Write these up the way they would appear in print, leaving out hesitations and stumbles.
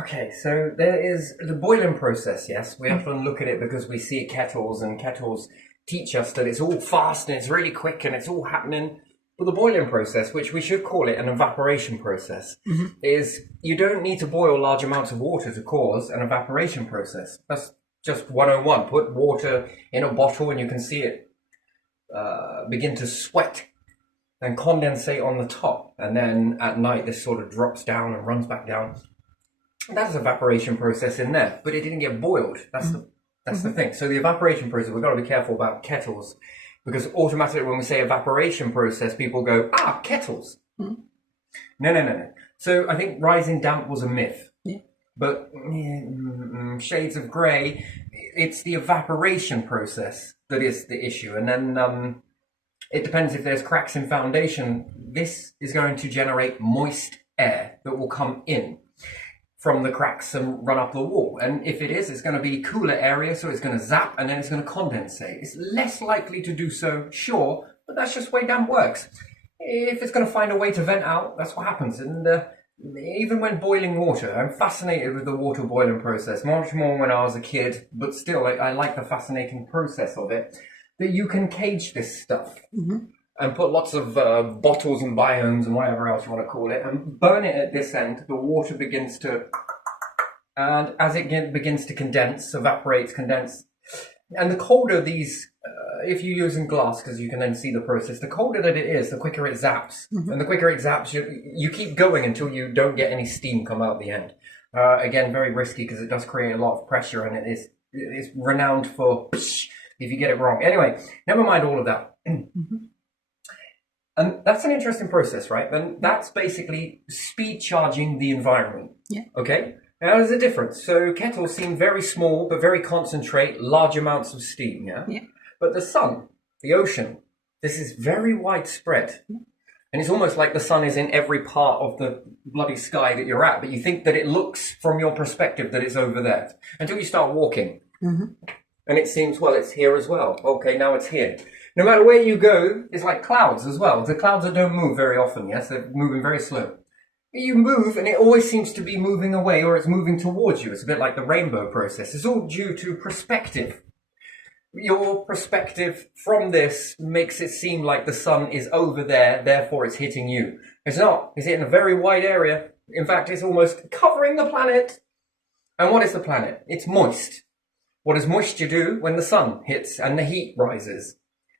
Okay, so there is the boiling process, yes. We often look at it because we see kettles, and kettles teach us that it's all fast and it's really quick and it's all happening. But the boiling process, which we should call it an evaporation process, is you don't need to boil large amounts of water to cause an evaporation process. That's just 101. Put water in a bottle and you can see it begin to sweat and condensate on the top. And then at night, this sort of drops down and runs back down. That's evaporation process in there, but it didn't get boiled. That's the thing. So the evaporation process, we've got to be careful about kettles, because automatically when we say evaporation process, people go, kettles. No. So I think rising damp was a myth. Yeah. But shades of grey, it's the evaporation process that is the issue. And then it depends if there's cracks in foundation. This is going to generate moist air that will come in from the cracks and run up the wall. And if it is, it's going to be cooler area, so it's going to zap and then it's going to condensate. It's less likely to do so, sure, but that's just the way damp works. If it's going to find a way to vent out, that's what happens. And even when boiling water, I'm fascinated with the water boiling process, much more when I was a kid, but still, I like the fascinating process of it, that you can cage this stuff. And put lots of bottles and biomes and whatever else you want to call it, and burn it at this end. The water begins to, and as it begins to condense, evaporates, condense. And the colder these, if you're using glass, because you can then see the process, the colder that it is, the quicker it zaps. And the quicker it zaps, you keep going until you don't get any steam come out the end. Again, very risky because it does create a lot of pressure, and it's renowned for if you get it wrong. Anyway, never mind all of that. And that's an interesting process, right? And that's basically speed charging the environment. Yeah. Okay? Now there's a difference. So kettles seem very small, but very concentrate, large amounts of steam, yeah? Yeah. But the sun, the ocean, this is very widespread. And it's almost like the sun is in every part of the bloody sky that you're at, but you think that it looks from your perspective that it's over there. Until you start walking. And it seems, well, it's here as well. Okay, now it's here. No matter where you go, it's like clouds as well. The clouds that don't move very often, yes? They're moving very slow. You move, and it always seems to be moving away, or it's moving towards you. It's a bit like the rainbow process. It's all due to perspective. Your perspective from this makes it seem like the sun is over there, therefore it's hitting you. It's not. It's hitting a very wide area. In fact, it's almost covering the planet. And what is the planet? It's moist. What does moisture do when the sun hits and the heat rises?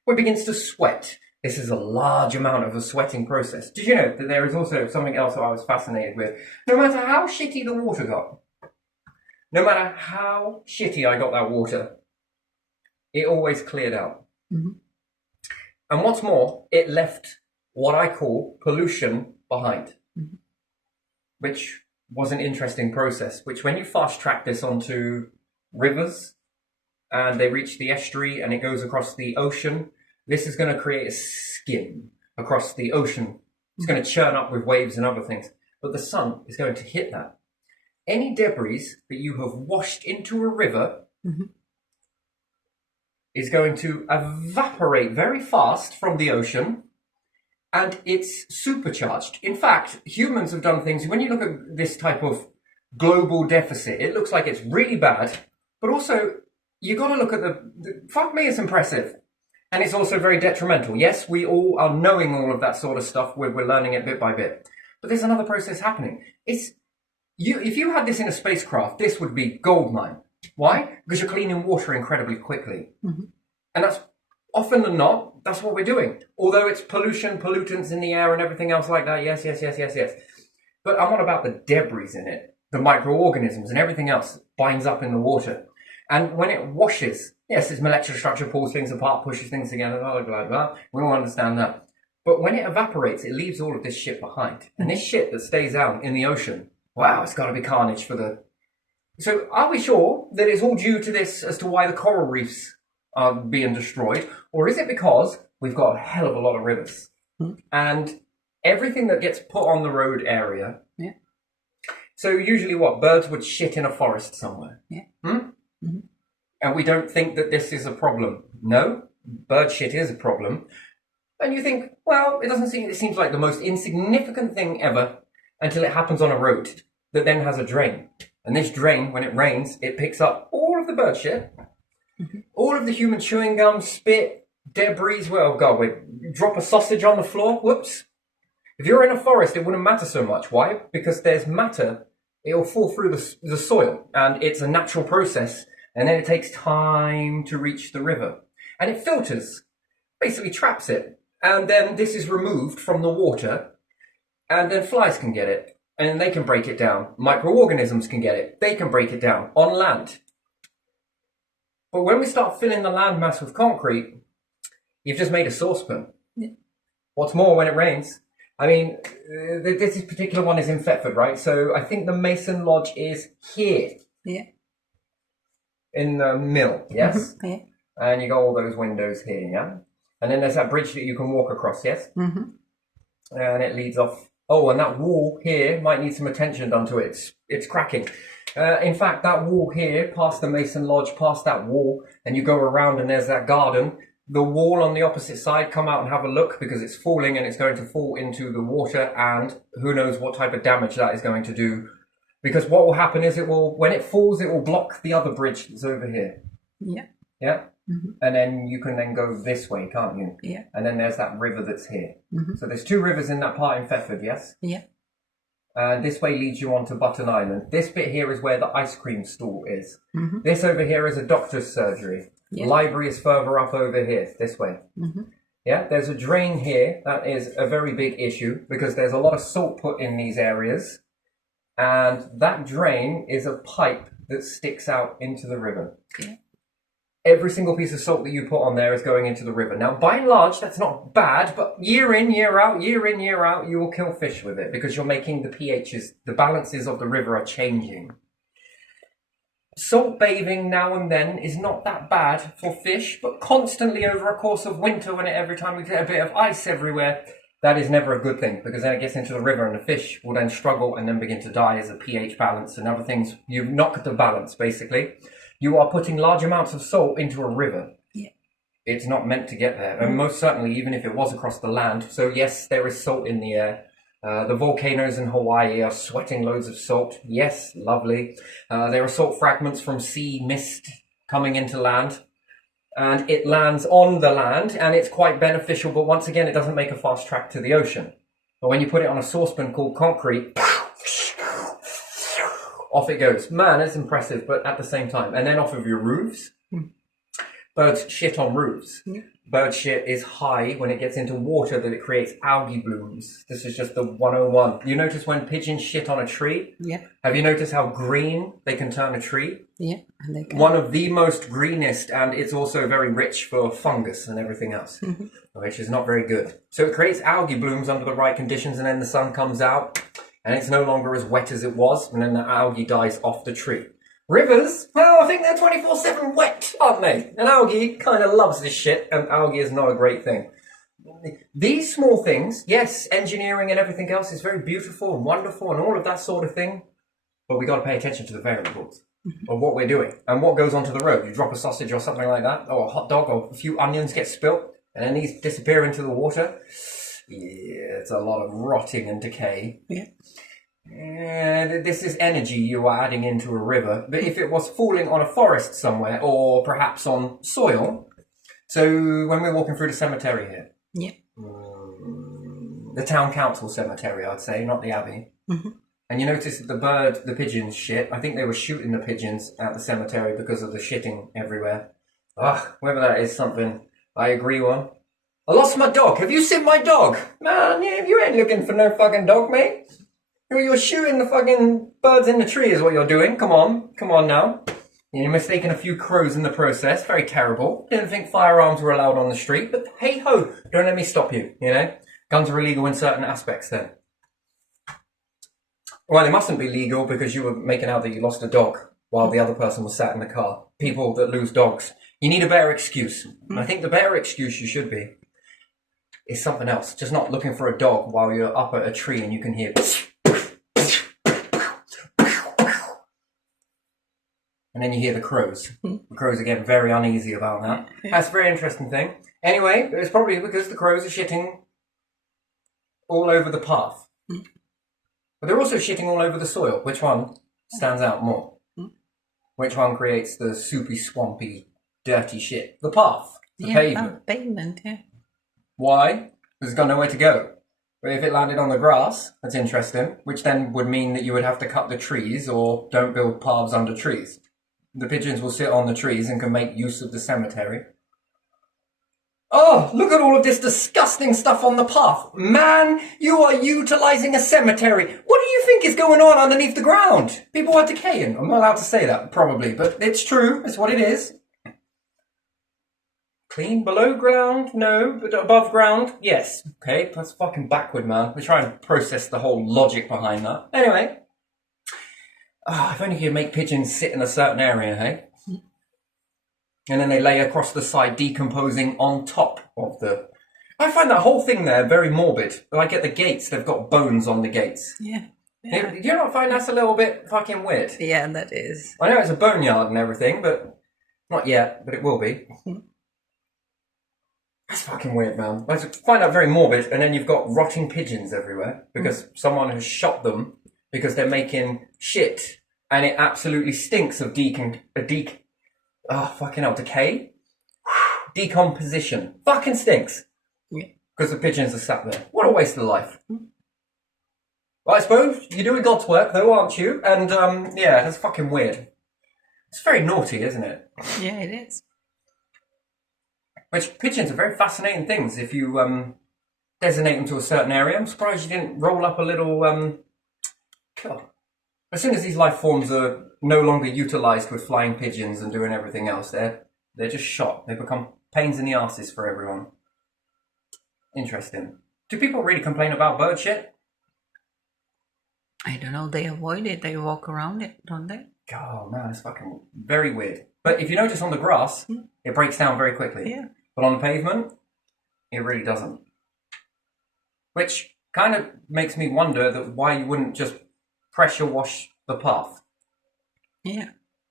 Well, it begins to sweat. This is a large amount of a sweating process. Did you know that there is also something else that I was fascinated with? No matter how shitty the water got, no matter how shitty I got that water, it always cleared out. And what's more, it left what I call pollution behind, which was an interesting process, which when you fast track this onto rivers and they reach the estuary and it goes across the ocean, this is going to create a skin across the ocean. It's going to churn up with waves and other things. But the sun is going to hit that. Any debris that you have washed into a river is going to evaporate very fast from the ocean, and it's supercharged. In fact, humans have done things, when you look at this type of global deficit, it looks like it's really bad, but also you got to look at fuck me, it's impressive. And it's also very detrimental. Yes, we all are knowing all of that sort of stuff. We're learning it bit by bit. But there's another process happening. If you had this in a spacecraft, this would be goldmine. Why? Because you're cleaning water incredibly quickly. And that's often than not, that's what we're doing. Although it's pollution, pollutants in the air and everything else like that. Yes. But I'm on about the debris in it. The microorganisms and everything else binds up in the water. And when it washes, yes, its molecular structure pulls things apart, pushes things together, blah, blah, blah, blah. We all understand that. But when it evaporates, it leaves all of this shit behind. And this shit that stays out in the ocean, wow, it's got to be carnage for the... So are we sure that it's all due to this as to why the coral reefs are being destroyed? Or is it because we've got a hell of a lot of rivers? And everything that gets put on the road area... Yeah. So usually what? Birds would shit in a forest somewhere. Yeah. And we don't think that this is a problem. No, bird shit is a problem. And you think, well, it seems like the most insignificant thing ever until it happens on a road. that then has a drain. And this drain, when it rains, it picks up all of the bird shit, all of the human chewing gum, spit, debris. Well, God, we drop a sausage on the floor. Whoops. If you're in a forest, it wouldn't matter so much. Why? Because there's matter. It'll fall through the soil, and it's a natural process. And then it takes time to reach the river. And it filters, basically traps it. And then this is removed from the water, and then flies can get it. And they can break it down. Microorganisms can get it. They can break it down on land. But when we start filling the landmass with concrete, you've just made a saucepan. Yeah. What's more, when it rains, I mean, this particular one is in Thetford, right? So I think the Mason Lodge is here. Yeah. In the mill, yes? Mm-hmm. Yeah. And you got all those windows here, yeah? And then there's that bridge that you can walk across, yes? Mm-hmm. And it leads off. Oh, and that wall here might need some attention done to it. It's cracking. In fact, that wall here, past the Mason Lodge, past that wall, and you go around and there's that garden. The wall on the opposite side, come out and have a look, because it's falling and it's going to fall into the water, and who knows what type of damage that is going to do. Because what will happen is when it falls, it will block the other bridge that's over here. Yeah. Yeah? Mm-hmm. And then you can then go this way, can't you? Yeah. And then there's that river that's here. Mm-hmm. So there's two rivers in that part in Thetford, yes? Yeah. And this way leads you on to Button Island. This bit here is where the ice cream stall is. Mm-hmm. This over here is a doctor's surgery. Yeah. Library is further up over here, this way. Mm-hmm. Yeah, there's a drain here. That is a very big issue because there's a lot of salt put in these areas. And that drain is a pipe that sticks out into the river. Yeah. Every single piece of salt that you put on there is going into the river. Now, by and large, that's not bad, but year in, year out, you will kill fish with it because you're making the pHs, the balances of the river are changing. Salt bathing now and then is not that bad for fish, but constantly over a course of winter, every time we get a bit of ice everywhere, that is never a good thing because then it gets into the river and the fish will then struggle and then begin to die as a pH balance and other things. You've knocked the balance, basically. You are putting large amounts of salt into a river. Yeah. It's not meant to get there. And most certainly, even if it was across the land. So yes, there is salt in the air. The volcanoes in Hawaii are sweating loads of salt. Yes, lovely. There are salt fragments from sea mist coming into land. And it lands on the land, and it's quite beneficial. But once again, it doesn't make a fast track to the ocean. But when you put it on a saucepan called concrete, off it goes. Man, it's impressive, but at the same time. And then off of your roofs, birds shit on roofs. Yeah. Bird shit is high when it gets into water that it creates algae blooms. This is just the 101. You notice when pigeons shit on a tree? Yeah. Have you noticed how green they can turn a tree? Yeah. They can. One of the most greenest, and it's also very rich for fungus and everything else, which is not very good. So it creates algae blooms under the right conditions, and then the sun comes out, and it's no longer as wet as it was, and then the algae dies off the tree. Rivers, well, I think they're 24/7 wet, aren't they? And algae kind of loves this shit, and algae is not a great thing. These small things, yes, engineering and everything else is very beautiful and wonderful and all of that sort of thing, but we got to pay attention to the variables of what we're doing and what goes onto the road. You drop a sausage or something like that, or a hot dog, or a few onions get spilt, and then these disappear into the water. Yeah, it's a lot of rotting and decay. Yeah. This is energy you are adding into a river. But if it was falling on a forest somewhere, or perhaps on soil, so when we're walking through the cemetery here, yeah, the town council cemetery, I'd say, not the abbey, and you notice that the pigeons shit. I think they were shooting the pigeons at the cemetery because of the shitting everywhere. Whether that is something I agree on. I lost my dog. Have you seen my dog? Man, you ain't looking for no fucking dog, mate. You're shooting the fucking birds in the tree is what you're doing. Come on now. You're mistaking a few crows in the process. Very terrible. Didn't think firearms were allowed on the street, but hey ho, don't let me stop you, Guns are illegal in certain aspects then. Well, they mustn't be legal because you were making out that you lost a dog while the other person was sat in the car. People that lose dogs. You need a better excuse. And I think the better excuse you should be is something else. Just not looking for a dog while you're up at a tree and you can hear... And then you hear the crows. The crows are getting very uneasy about that. That's a very interesting thing. Anyway, it's probably because the crows are shitting all over the path. But they're also shitting all over the soil. Which one stands out more? Which one creates the soupy, swampy, dirty shit? The path, the pavement. Pavement, yeah. Why? Because it's got nowhere to go. But if it landed on the grass, that's interesting, which then would mean that you would have to cut the trees or don't build paths under trees. The pigeons will sit on the trees and can make use of the cemetery. Oh, look at all of this disgusting stuff on the path. Man, you are utilizing a cemetery. What do you think is going on underneath the ground? People are decaying. I'm not allowed to say that, probably, but it's true. It's what it is. Clean below ground? No, but above ground? Yes. Okay, that's fucking backward, man. We try and process the whole logic behind that. Anyway. If only you could make pigeons sit in a certain area, hey? And then they lay across the side, decomposing on top of the... I find that whole thing there very morbid. Like at the gates, they've got bones on the gates. Yeah. Do you not find that's a little bit fucking weird? Yeah, that is. I know it's a boneyard and everything, but... Not yet, but it will be. That's fucking weird, man. I find that very morbid, and then you've got rotting pigeons everywhere, because someone has shot them, because they're making shit, and it absolutely stinks of decay. Decomposition. Fucking stinks. Yeah. Because the pigeons are sat there. What a waste of life. Well, I suppose you're doing God's work, though, aren't you? And, yeah, that's fucking weird. It's very naughty, isn't it? Yeah, it is. Which, pigeons are very fascinating things if you, designate them to a certain area. I'm surprised you didn't roll up a little, God. As soon as these life forms are no longer utilised with flying pigeons and doing everything else, they're just shot. They become pains in the arses for everyone. Interesting. Do people really complain about bird shit? I don't know. They avoid it. They walk around it, don't they? Oh man, it's fucking very weird. But if you notice on the grass, it breaks down very quickly. Yeah. But on the pavement, it really doesn't. Which kind of makes me wonder that why you wouldn't just pressure wash the path. Yeah.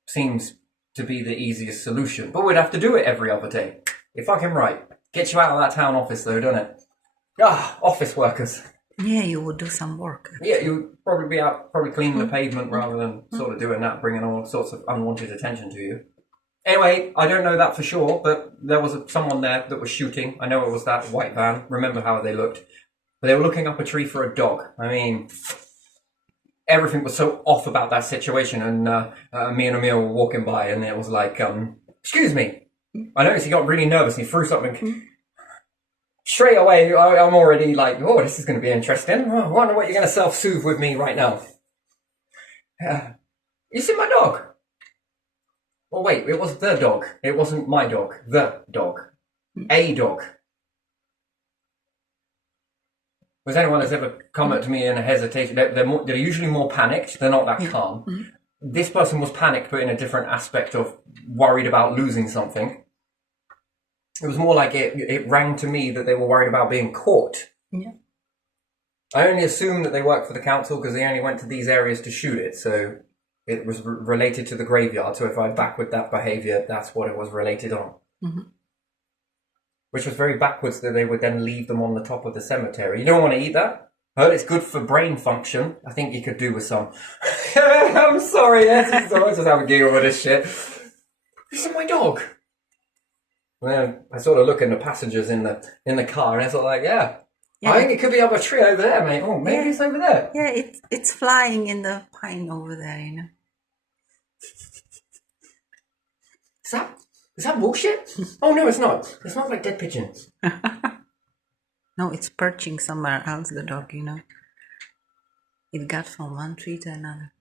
Seems to be the easiest solution. But we'd have to do it every other day. You're fucking right. Gets you out of that town office though, doesn't it? Office workers. Yeah, you would do some work. Yeah, you'd probably be out cleaning the pavement rather than sort of doing that, bringing all sorts of unwanted attention to you. Anyway, I don't know that for sure, but there was someone there that was shooting. I know it was that white van. Remember how they looked. But they were looking up a tree for a dog. I mean, everything was so off about that situation. And me and Emil were walking by and it was like, excuse me. I noticed he got really nervous and he threw something. Straight away, I'm already like, oh, this is going to be interesting. I wonder what you're going to self-soothe with me right now. You see my dog? Well, wait, it was the dog. It wasn't my dog. The dog. A dog. Was anyone that's ever come up to me in a hesitation? They're usually more panicked. They're not that calm. This person was panicked, but in a different aspect of worried about losing something. It was more like it rang to me that they were worried about being caught. Yeah. I only assumed that they worked for the council because they only went to these areas to shoot it. So it was related to the graveyard. So if I backward that behaviour, that's what it was related on. Mm-hmm. Which was very backwards that they would then leave them on the top of the cemetery. You don't want to eat that? I heard it's good for brain function. I think you could do with some. I'm sorry, I just have a giggle with this shit. This is my dog. And then I sort of look in the passengers in the car, and I sort of like, yeah. I think it could be up a tree over there, mate. Oh, maybe it's over there. Yeah, it's flying in the pine over there, you know. Is that bullshit? Oh no, it's not. It's not like dead pigeons. No, it's perching somewhere else, the dog, you know. It got from one tree to another.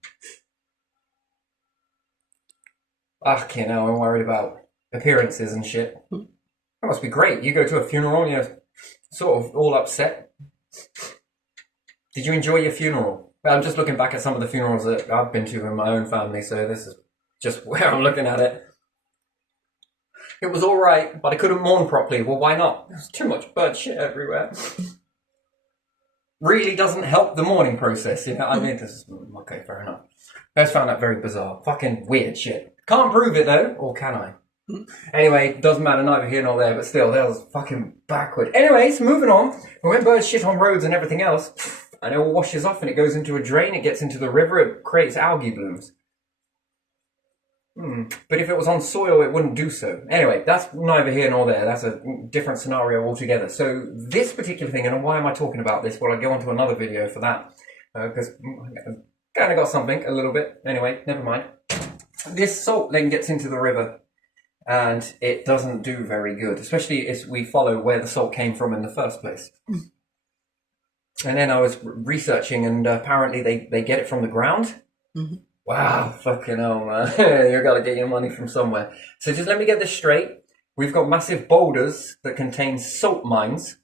Okay, now I'm worried about appearances and shit. That must be great. You go to a funeral and you're sort of all upset. Did you enjoy your funeral? I'm just looking back at some of the funerals that I've been to in my own family, so this is just where I'm looking at it. It was all right, but I couldn't mourn properly. Well, why not? There's too much bird shit everywhere. Really doesn't help the mourning process, you know? I mean, this is... Okay, fair enough. I just found that very bizarre. Fucking weird shit. Can't prove it, though. Or can I? Anyway, doesn't matter, neither here nor there, but still, that was fucking backward. Anyways, moving on. When birds shit on roads and everything else, and it all washes off and it goes into a drain, it gets into the river, it creates algae blooms. But if it was on soil, it wouldn't do so. Anyway, that's neither here nor there. That's a different scenario altogether. So this particular thing, and why am I talking about this? Well, I'll go on to another video for that, because I kind of got something a little bit. Anyway, never mind. This salt then gets into the river, and it doesn't do very good, especially as we follow where the salt came from in the first place. And then I was researching, and apparently they get it from the ground. Wow, fucking hell, man. You gotta get your money from somewhere. So just let me get this straight. We've got massive boulders that contain salt mines,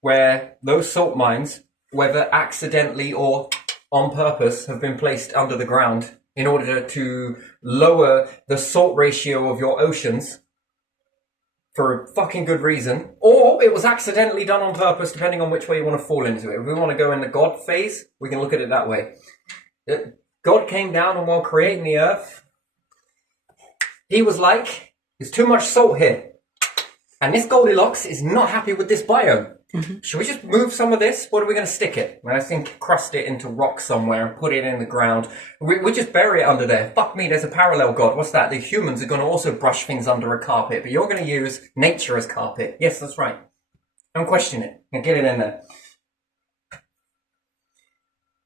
where those salt mines, whether accidentally or on purpose, have been placed under the ground in order to lower the salt ratio of your oceans for a fucking good reason, or it was accidentally done on purpose, depending on which way you want to fall into it. If we want to go in the God phase, we can look at it that way. God came down, and while creating the earth, he was like, there's too much salt here. And this Goldilocks is not happy with this biome. Should we just move some of this? What are we going to stick it? I think crust it into rock somewhere and put it in the ground. We just bury it under there. Fuck me, there's a parallel God. What's that? The humans are going to also brush things under a carpet, but you're going to use nature as carpet. Yes, that's right. Don't question it. And get it in there.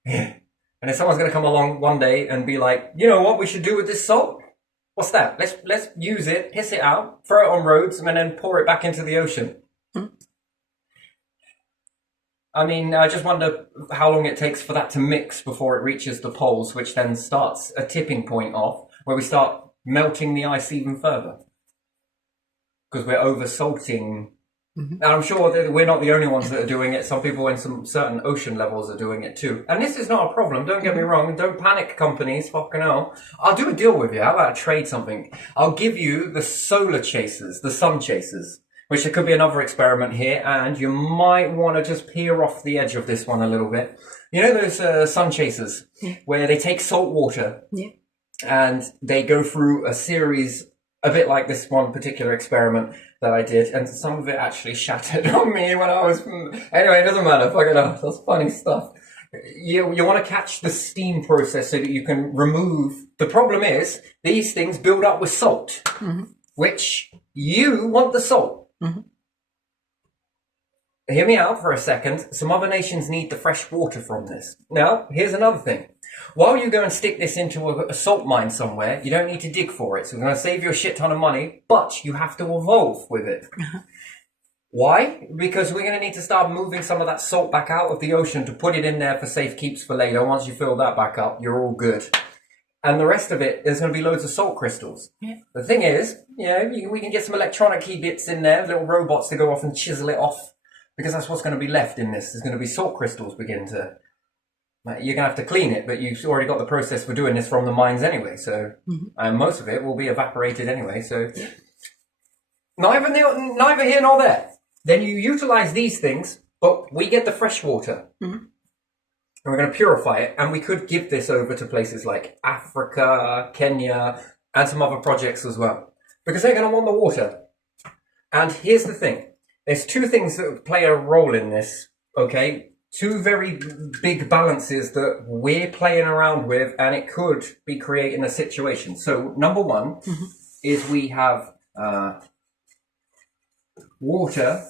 Yeah. And then someone's going to come along one day and be like, you know what we should do with this salt? What's that? Let's use it, piss it out, throw it on roads, and then pour it back into the ocean. I mean, I just wonder how long it takes for that to mix before it reaches the poles, which then starts a tipping point off where we start melting the ice even further. Because we're over-salting. And I'm sure that we're not the only ones that are doing it. Some people in some certain ocean levels are doing it too. And this is not a problem, don't get me wrong. Don't panic, companies, fucking hell. I'll do a deal with you. How about I trade something? I'll give you the solar chasers, the sun chasers, which there could be another experiment here, and you might want to just peer off the edge of this one a little bit. You know those sun chasers, where they take salt water and they go through a series, a bit like this one particular experiment that I did, and some of it actually shattered on me when I was... Anyway, it doesn't matter, fuck it up, that's funny stuff. You want to catch the steam process so that you can remove... The problem is, these things build up with salt, which you want the salt. Hear me out for a second. Some other nations need the fresh water from this. Now, here's another thing. While you go and stick this into a salt mine somewhere, you don't need to dig for it. So it's going to save you a shit ton of money, but you have to evolve with it. Why? Because we're going to need to start moving some of that salt back out of the ocean to put it in there for safe keeps for later. Once you fill that back up, you're all good. And the rest of it, there's going to be loads of salt crystals. The thing is, we can get some electronic key bits in there, little robots to go off and chisel it off, because that's what's going to be left in this. There's going to be salt crystals begin to... You're going to have to clean it, but you've already got the process for doing this from the mines anyway, so... And most of it will be evaporated anyway, so... Neither here nor there. Then you utilize these things, but we get the fresh water. And we're going to purify it, and we could give this over to places like Africa, Kenya, and some other projects as well. Because they're going to want the water. And here's the thing. There's two things that play a role in this, okay? Two very big balances that we're playing around with, and it could be creating a situation. So, number one is we have water,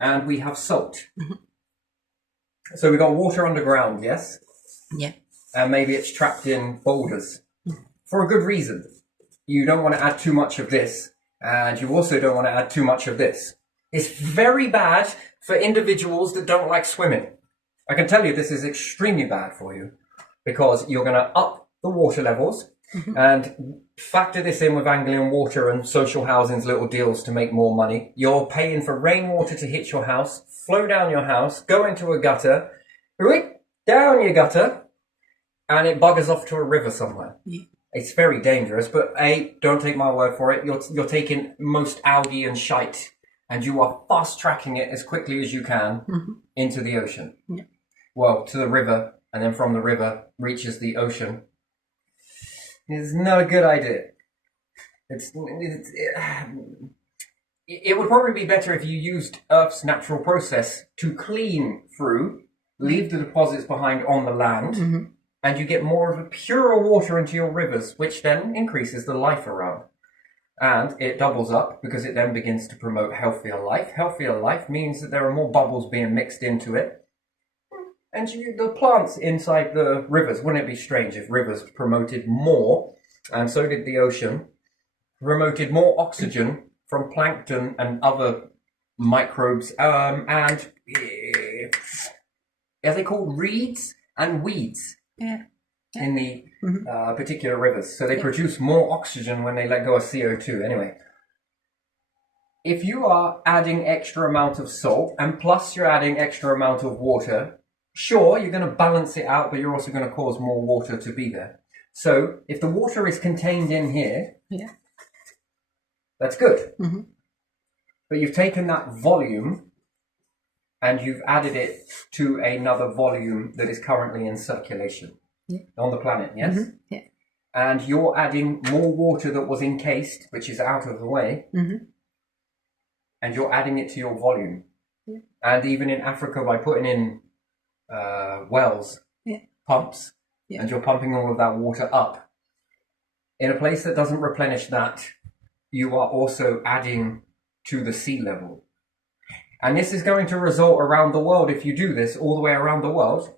and we have salt. So we've got water underground, yes? Yeah. And maybe it's trapped in boulders. For a good reason. You don't want to add too much of this. And you also don't want to add too much of this. It's very bad for individuals that don't like swimming. I can tell you this is extremely bad for you. Because you're going to up the water levels. And factor this in with Anglian Water and social housing's little deals to make more money. You're paying for rainwater to hit your house, flow down your house, go into a gutter, down your gutter, and it buggers off to a river somewhere. It's very dangerous, but don't take my word for it. You're taking most algae and shite, and you are fast tracking it as quickly as you can into the ocean. Well, to the river, and then from the river reaches the ocean. It's not a good idea. it would probably be better if you used Earth's natural process to clean through, leave the deposits behind on the land, and you get more of a purer water into your rivers, which then increases the life around. And it doubles up because it then begins to promote healthier life. Healthier life means that there are more bubbles being mixed into it. And the plants inside the rivers, wouldn't it be strange if rivers promoted more, and so did the ocean, promoted more oxygen from plankton and other microbes, and are they called reeds and weeds? Yeah. In the particular rivers. So they produce more oxygen when they let go of CO2. Anyway, if you are adding extra amount of salt and plus you're adding extra amount of water, sure, you're going to balance it out, but you're also going to cause more water to be there. So if the water is contained in here, that's good. But you've taken that volume and you've added it to another volume that is currently in circulation on the planet, yes? Yeah. And you're adding more water that was encased, which is out of the way, and you're adding it to your volume. And even in Africa, by putting in wells, pumps, and you're pumping all of that water up. In a place that doesn't replenish that, you are also adding to the sea level. And this is going to result around the world. If you do this all the way around the world,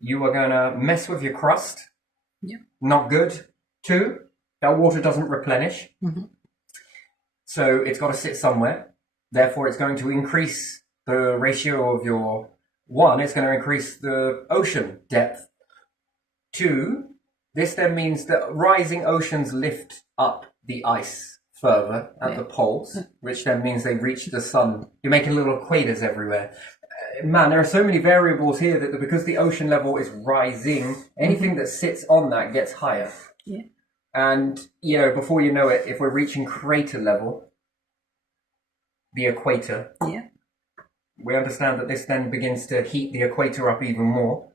you are going to mess with your crust. Not good. 2, that water doesn't replenish. So it's got to sit somewhere. Therefore, it's going to increase the ratio of your... 1, it's going to increase the ocean depth. 2, this then means that rising oceans lift up the ice further at the poles, which then means they reach the sun. You're making little equators everywhere. Man, there are so many variables here that because the ocean level is rising, anything that sits on that gets higher. And, you know, before you know it, if we're reaching crater level, the equator, we understand that this then begins to heat the equator up even more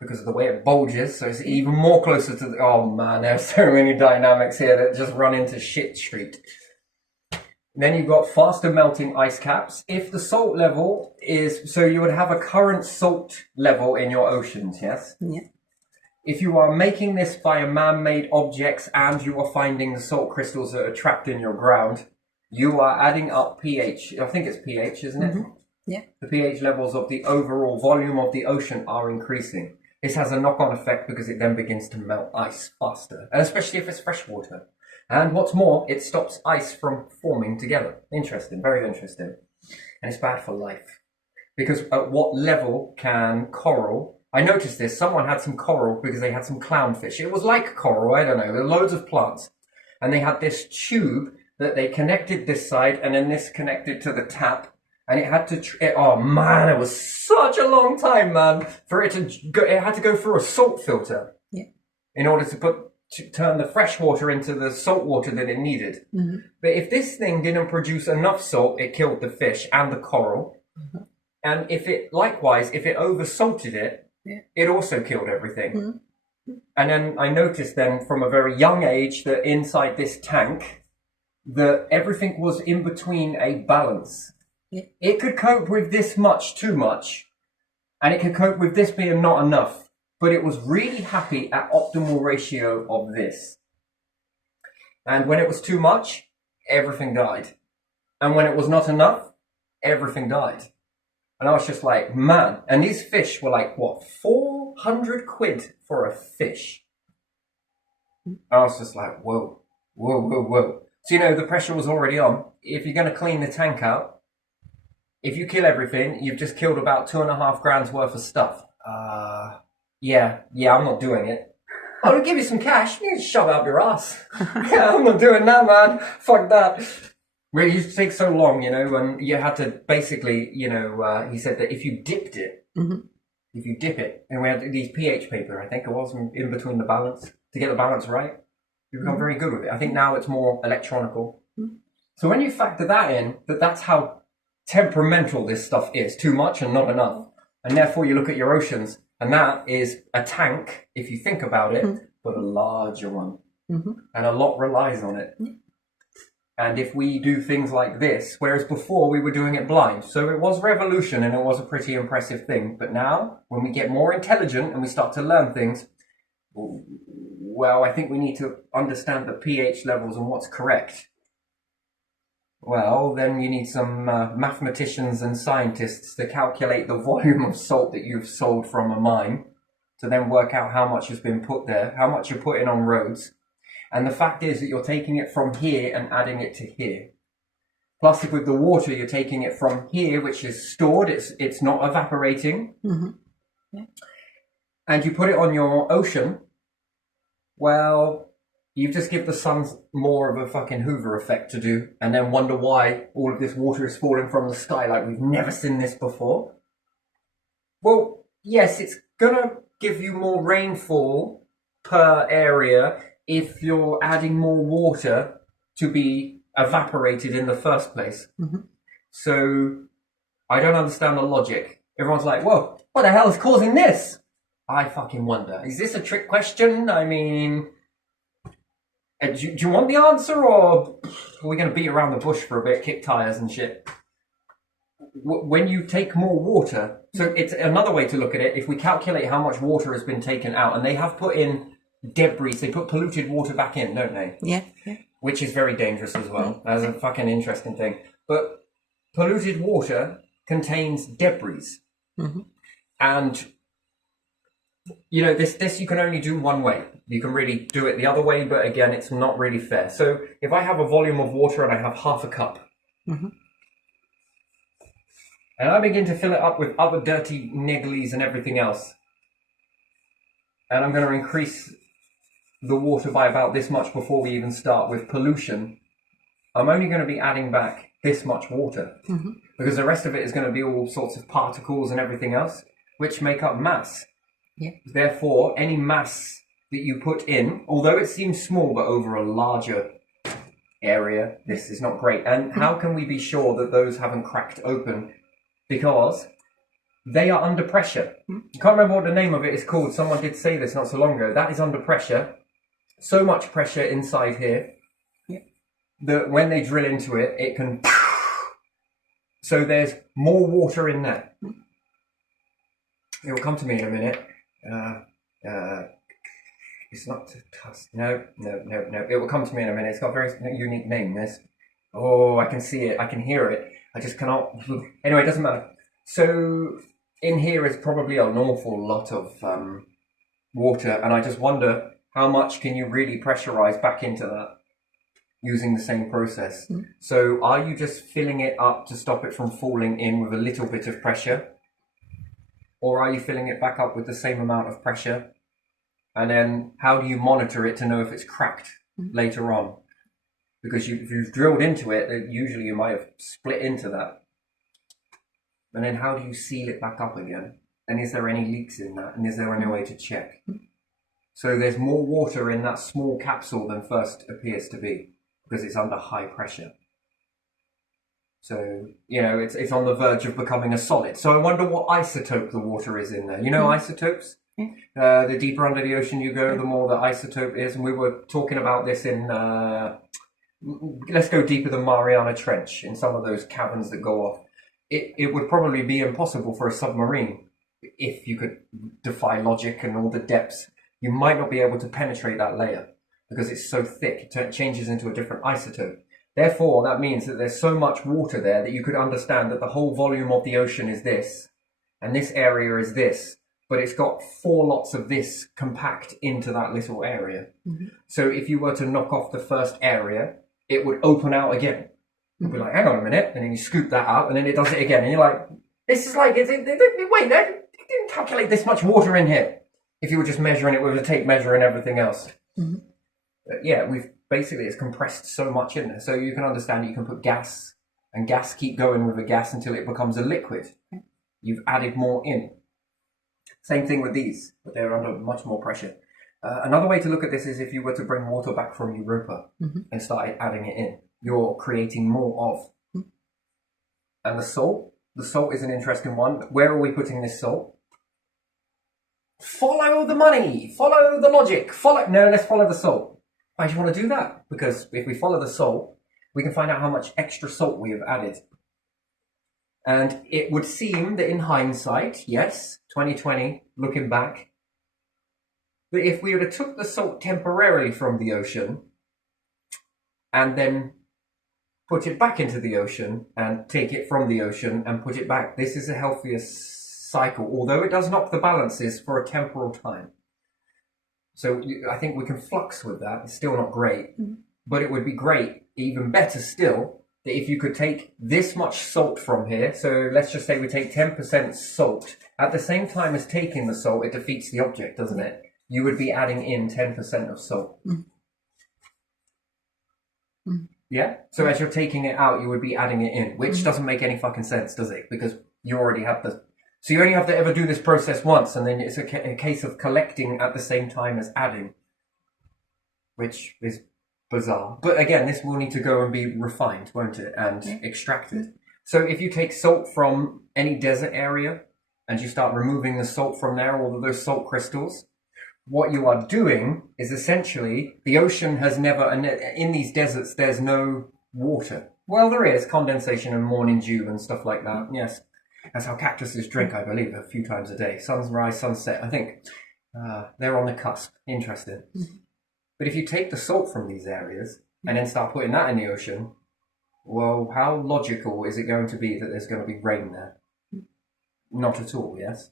because of the way it bulges. So it's even more closer to the... Oh, man, there are so many dynamics here that just run into shit street. Then you've got faster melting ice caps. If the salt level is... So you would have a current salt level in your oceans, yes? If you are making this via man-made objects and you are finding the salt crystals that are trapped in your ground, you are adding up pH. I think it's pH, isn't it? The pH levels of the overall volume of the ocean are increasing. This has a knock-on effect because it then begins to melt ice faster, and especially if it's fresh water. And what's more, it stops ice from forming together. Interesting, very interesting. And it's bad for life. Because at what level can coral... I noticed this, someone had some coral because they had some clownfish. It was like coral, I don't know, there were loads of plants. And they had this tube that they connected this side and then this connected to the tap. And it had to, oh man, it was such a long time, man, for it to go, it had to go through a salt filter in order to turn the fresh water into the salt water that it needed. But if this thing didn't produce enough salt, it killed the fish and the coral. And if it, likewise, if it oversalted it, it also killed everything. And then I noticed then from a very young age that inside this tank, that everything was in between a balance. It could cope with this much too much, and it could cope with this being not enough, but it was really happy at optimal ratio of this. And when it was too much, everything died. And when it was not enough, everything died. And I was just like, man. And these fish were like, what, 400 quid for a fish? I was just like, whoa, whoa, whoa, whoa. So, you know, the pressure was already on. If you're going to clean the tank out, if you kill everything, you've just killed about 2.5 grand's worth of stuff. Yeah, I'm not doing it. I'll give you some cash. You can shove it up your ass. Yeah, I'm not doing that, man. Fuck that. Well, it used to take so long, you know, and you had to basically, you know, he said that if you dipped it, if you dip it, and we had these pH paper, I think it was, in between the balance, to get the balance right, you become very good with it. I think now it's more electronical. So when you factor that in, that's how temperamental this stuff is, too much and not enough. And therefore you look at your oceans, and that is a tank, if you think about it, but a larger one. And a lot relies on it. And if we do things like this, whereas before we were doing it blind. So it was revolution and it was a pretty impressive thing. But now, when we get more intelligent and we start to learn things, well, I think we need to understand the pH levels and what's correct. Well, then you need some mathematicians and scientists to calculate the volume of salt that you've sold from a mine, to then work out how much has been put there, how much you're putting on roads. And the fact is that you're taking it from here and adding it to here. Plus, if with the water, you're taking it from here, which is stored, it's not evaporating. Mm-hmm. Yeah. And you put it on your ocean, well, you just give the sun more of a fucking Hoover effect to do, and then wonder why all of this water is falling from the sky like we've never seen this before. Well, yes, it's gonna give you more rainfall per area if you're adding more water to be evaporated in the first place. Mm-hmm. So I don't understand the logic. Everyone's like, whoa, what the hell is causing this? I fucking wonder. Is this a trick question? I mean, do you want the answer, or are we going to beat around the bush for a bit, kick tires and shit? When you take more water, so it's another way to look at it. If we calculate how much water has been taken out, and they have put in debris, they put polluted water back in, don't they? Yeah, yeah. Which is very dangerous as well. That's a fucking interesting thing. But polluted water contains debris. Mm-hmm. And, you know, this you can only do one way. You can really do it the other way, but again, it's not really fair. So if I have a volume of water and I have half a cup, mm-hmm. and I begin to fill it up with other dirty nigglies and everything else, and I'm going to increase the water by about this much before we even start with pollution, I'm only going to be adding back this much water, mm-hmm. because the rest of it is going to be all sorts of particles and everything else, which make up mass. Yeah. Therefore, any mass that you put in, although it seems small, but over a larger area, this is not great. And how can we be sure that those haven't cracked open? Because they are under pressure. I can't remember what the name of it is called. Someone did say this not so long ago. That is under pressure. So much pressure inside here that when they drill into it, it can... So there's more water in there. It will come to me in a minute. It's not Tusk. No. It will come to me in a minute. It's got a very unique name, this. Oh, I can see it. I can hear it. I just cannot... Anyway, it doesn't matter. So in here is probably an awful lot of water, and I just wonder how much can you really pressurize back into that using the same process. So are you just filling it up to stop it from falling in with a little bit of pressure, or are you filling it back up with the same amount of pressure? And then how do you monitor it to know if it's cracked later on? Because if you've drilled into it, usually you might have split into that. And then how do you seal it back up again? And is there any leaks in that? And is there any way to check? So there's more water in that small capsule than first appears to be, because it's under high pressure. So, you know, it's on the verge of becoming a solid. So I wonder what isotope the water is in there. You know isotopes? The deeper under the ocean you go, the more the isotope is. And we were talking about this in... let's go deeper than Mariana Trench, in some of those caverns that go off. It would probably be impossible for a submarine, if you could defy logic and all the depths. You might not be able to penetrate that layer because it's so thick. It changes into a different isotope. Therefore, that means that there's so much water there that you could understand that the whole volume of the ocean is this, and this area is this, but it's got 4 lots of this compact into that little area. So if you were to knock off the first area, it would open out again. You'd be like, hang on a minute, and then you scoop that out, and then it does it again, and you're like, this is like, wait, you didn't calculate this much water in here. If you were just measuring it with a tape measure and everything else. But yeah, it's compressed so much in there. So you can understand you can put gas, and gas keep going with a gas until it becomes a liquid. You've added more in. Same thing with these, but they're under much more pressure. Another way to look at this is if you were to bring water back from Europa and started adding it in, you're creating more of. And the salt is an interesting one. Where are we putting this salt? Follow the money, follow the logic, let's follow the salt. Why do you want to do that? Because if we follow the salt, we can find out how much extra salt we have added. And it would seem that in hindsight, yes, 2020, looking back, that if we would have took the salt temporarily from the ocean and then put it back into the ocean and take it from the ocean and put it back, this is a healthier cycle, although it does knock the balances for a temporal time. So I think we can flux with that. It's still not great, but it would be great, even better still, that if you could take this much salt from here, so let's just say we take 10% salt, at the same time as taking the salt, it defeats the object, doesn't it? You would be adding in 10% of salt. Yeah? So as you're taking it out, you would be adding it in, which doesn't make any fucking sense, does it? Because you already have the... So you only have to ever do this process once, and then it's a case of collecting at the same time as adding, which is bizarre. But again, this will need to go and be refined, won't it? And extracted. So if you take salt from any desert area and you start removing the salt from there, all of those salt crystals, what you are doing is essentially the ocean has never, in these deserts, there's no water. Well, there is condensation and morning dew and stuff like that. Yes. That's how cactuses drink, I believe, a few times a day. Sunrise, sunset. I think they're on the cusp. Interesting. But if you take the salt from these areas and then start putting that in the ocean, well, how logical is it going to be that there's going to be rain there? Not at all, yes?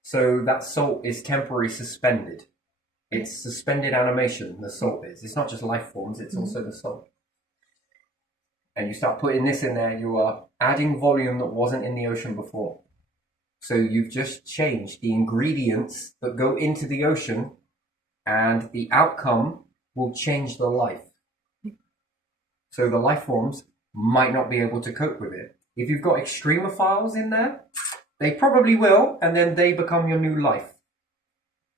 So that salt is temporarily suspended. It's suspended animation, the salt is. It's not just life forms, it's also the salt. And you start putting this in there, you are adding volume that wasn't in the ocean before. So you've just changed the ingredients that go into the ocean, and the outcome will change the life. So the life forms might not be able to cope with it. If you've got extremophiles in there, they probably will, and then they become your new life.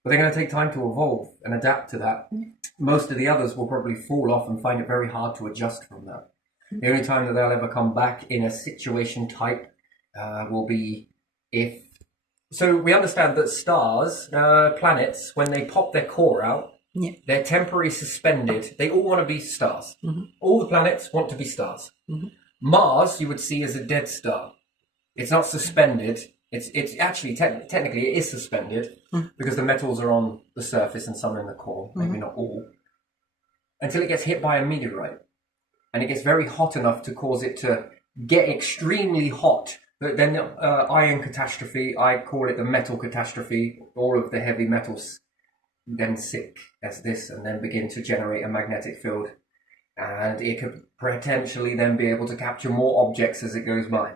But they're going to take time to evolve and adapt to that. Most of the others will probably fall off and find it very hard to adjust from that. The only time that they'll ever come back in a situation type will be if... So we understand that stars, planets, when they pop their core out, they're temporarily suspended. They all want to be stars. All the planets want to be stars. Mars, you would see as a dead star. It's not suspended. It's actually, technically, it is suspended because the metals are on the surface and some in the core, maybe not all, until it gets hit by a meteorite. And it gets very hot enough to cause it to get extremely hot. But then iron catastrophe, I call it the metal catastrophe. All of the heavy metals then sick as this and then begin to generate a magnetic field. And it could potentially then be able to capture more objects as it goes by.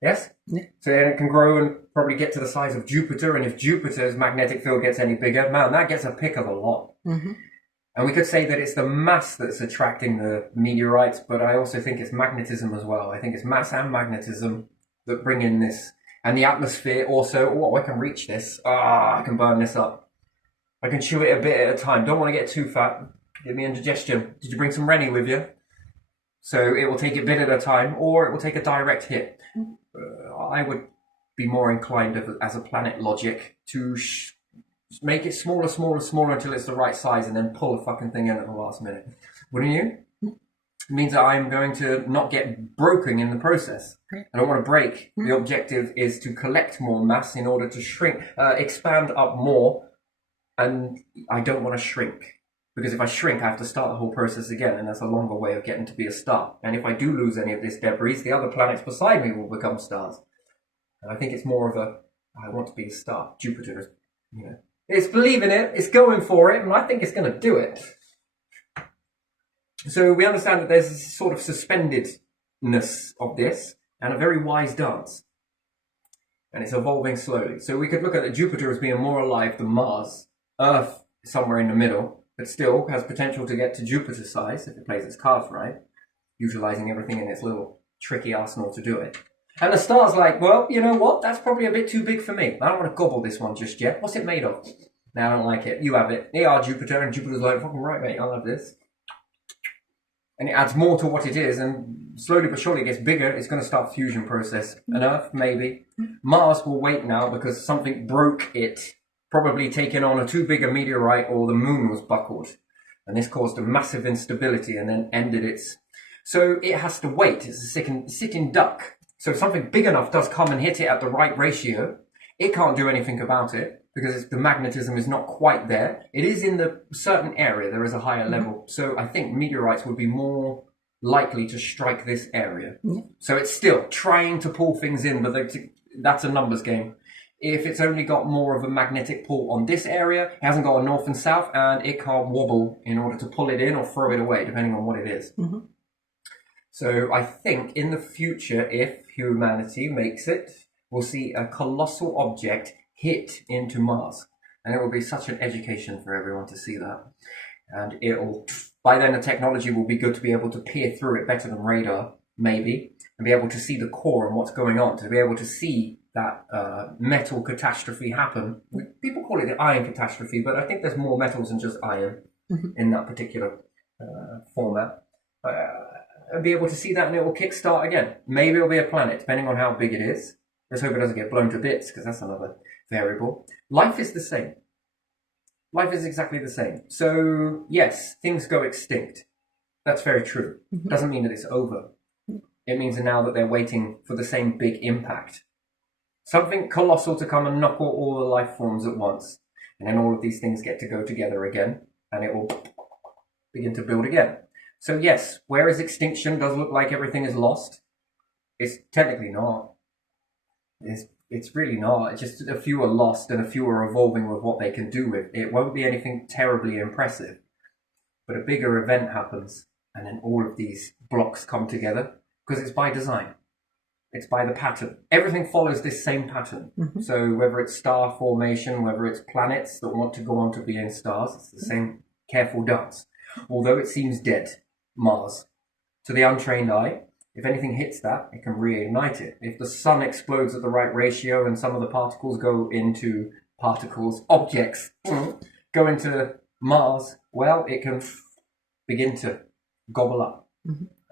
Yes? Yeah. So then it can grow and probably get to the size of Jupiter. And if Jupiter's magnetic field gets any bigger, man, that gets a pick of a lot. And we could say that it's the mass that's attracting the meteorites, but I also think it's magnetism as well. I think it's mass and magnetism that bring in this. And the atmosphere also, oh, I can reach this. I can burn this up. I can chew it a bit at a time. Don't want to get too fat. Give me indigestion. Did you bring some Rennie with you? So it will take a bit at a time, or it will take a direct hit. I would be more inclined as a planet logic to make it smaller, smaller, smaller until it's the right size and then pull the fucking thing in at the last minute. Wouldn't you? It means that I'm going to not get broken in the process. I don't want to break. The objective is to collect more mass in order to shrink, expand up more. And I don't want to shrink. Because if I shrink, I have to start the whole process again, and that's a longer way of getting to be a star. And if I do lose any of this debris, the other planets beside me will become stars. And I think it's more of a, I want to be a star. Jupiter is, it's believing it, it's going for it, and I think it's going to do it. So we understand that there's this sort of suspendedness of this, and a very wise dance. And it's evolving slowly. So we could look at Jupiter as being more alive than Mars. Earth is somewhere in the middle, but still has potential to get to Jupiter size if it plays its cards right, utilizing everything in its little tricky arsenal to do it. And the star's like, well, you know what? That's probably a bit too big for me. I don't want to gobble this one just yet. What's it made of? No, I don't like it. You have it. They are Jupiter, and Jupiter's like, fucking right, mate, I'll have this. And it adds more to what it is, and slowly but surely it gets bigger. It's going to start fusion process. And Earth, maybe. Mars will wait now because something broke it, probably taking on a too big a meteorite, or the moon was buckled. And this caused a massive instability and then ended its... So it has to wait. It's a sitting duck. So if something big enough does come and hit it at the right ratio, it can't do anything about it because the magnetism is not quite there. It is in the certain area. There is a higher level. So I think meteorites would be more likely to strike this area. Yeah. So it's still trying to pull things in, but that's a numbers game. If it's only got more of a magnetic pull on this area, it hasn't got a north and south, and it can't wobble in order to pull it in or throw it away, depending on what it is. So I think in the future, if humanity makes it, we'll see a colossal object hit into Mars. And it will be such an education for everyone to see that. And by then the technology will be good to be able to peer through it better than radar, maybe, and be able to see the core and what's going on, to be able to see that metal catastrophe happen. People call it the iron catastrophe, but I think there's more metals than just iron in that particular format. And be able to see that, and it will kickstart again. Maybe it'll be a planet, depending on how big it is. Let's hope it doesn't get blown to bits, because that's another variable. Life is the same. Life is exactly the same. So, yes, things go extinct. That's very true. Doesn't mean that it's over. It means now that they're waiting for the same big impact. Something colossal to come and knock out all the life forms at once. And then all of these things get to go together again, and it will begin to build again. So yes, whereas extinction does look like everything is lost, it's technically not. It's really not. It's just a few are lost and a few are evolving with what they can do with. It won't be anything terribly impressive. But a bigger event happens, and then all of these blocks come together, because it's by design. It's by the pattern. Everything follows this same pattern. So whether it's star formation, whether it's planets that want to go on to being stars, it's the same careful dance. Although it seems dead, Mars, to the untrained eye, if anything hits that, it can reignite it. If the sun explodes at the right ratio and some of the particles go into objects go into Mars, well, it can begin to gobble up.